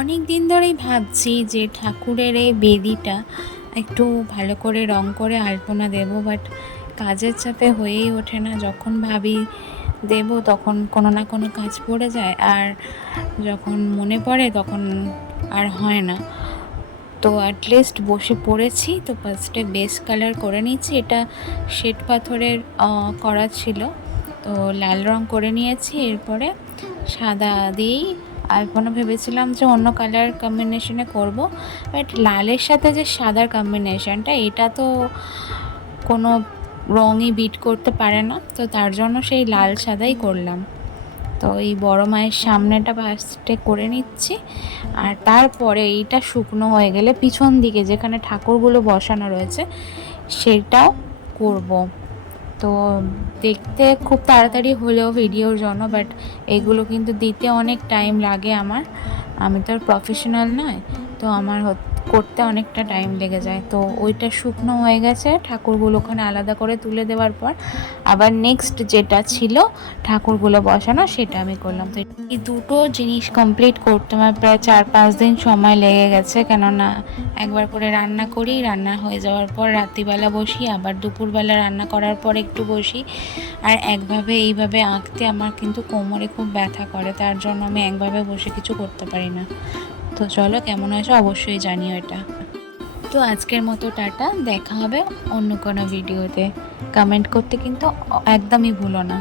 অনেক দিন ধরেই ভাবছি যে ঠাকুরের এই বেদিটা একটু ভালো করে রং করে আলপনা দেব, বাট কাজের চাপে হয়েই ওঠে না। যখন ভাবি দেব তখন কোনো না কোনো কাজ পড়ে যায়, আর যখন মনে পড়ে তখন আর হয় না। তো অ্যাটলিস্ট বসে পড়েছি, তো ফার্স্টে বেস কালার করে নিচ্ছি। এটা শ্বেত পাথরের করা ছিল, তো লাল রং করে নিয়েছি। এরপরে সাদা দিয়েই আলপনা ভেবেছিলাম যে অন্য কালার কম্বিনেশনে করব, বাট লালের সাথে যে সাদার কম্বিনেশনটা, এটা তো কোনো রঙই বিট করতে পারে না, তো তার জন্য সেই লাল সাদাই করলাম। তো এই বড় মায়ের সামনেটা ফার্স্টে করে নিচ্ছি, আর তারপরে এইটা শুকনো হয়ে গেলে পিছন দিকে যেখানে ঠাকুরগুলো বসানো রয়েছে সেটাও করব। তো দেখতে খুব তাড়াতাড়ি হলেও ভিডিওর জন্য, বাট এগুলো কিন্তু দিতে অনেক টাইম লাগে আমার। আমি তো আর প্রফেশনাল নয়, তো আমার করতে অনেকটা টাইম লেগে যায়। তো ওইটা শুকনো হয়ে গেছে, ঠাকুরগুলো ওখানে আলাদা করে তুলে দেওয়ার পর আবার নেক্সট যেটা ছিল ঠাকুরগুলো বসানো সেটা আমি করলাম। তো এই দুটো জিনিস কমপ্লিট করতে আমার প্রায় 4-5 দিন সময় লেগে গেছে, কেননা একবার করে রান্না করি, রান্না হয়ে যাওয়ার পর রাত্রিবেলা বসি, আবার দুপুরবেলা রান্না করার পর একটু বসি। আর একভাবে এইভাবে আঁকতে আমার কিন্তু কোমরে খুব ব্যথা করে, তার জন্য আমি একভাবে বসে কিছু করতে পারি না। তো চলো, কেমন হয়েছে অবশ্যই জানিও এটা। তো আজকের মতো টাটা, দেখা হবে অন্য কোনো ভিডিওতে। কমেন্ট করতে কিন্তু একদমই ভুলো না।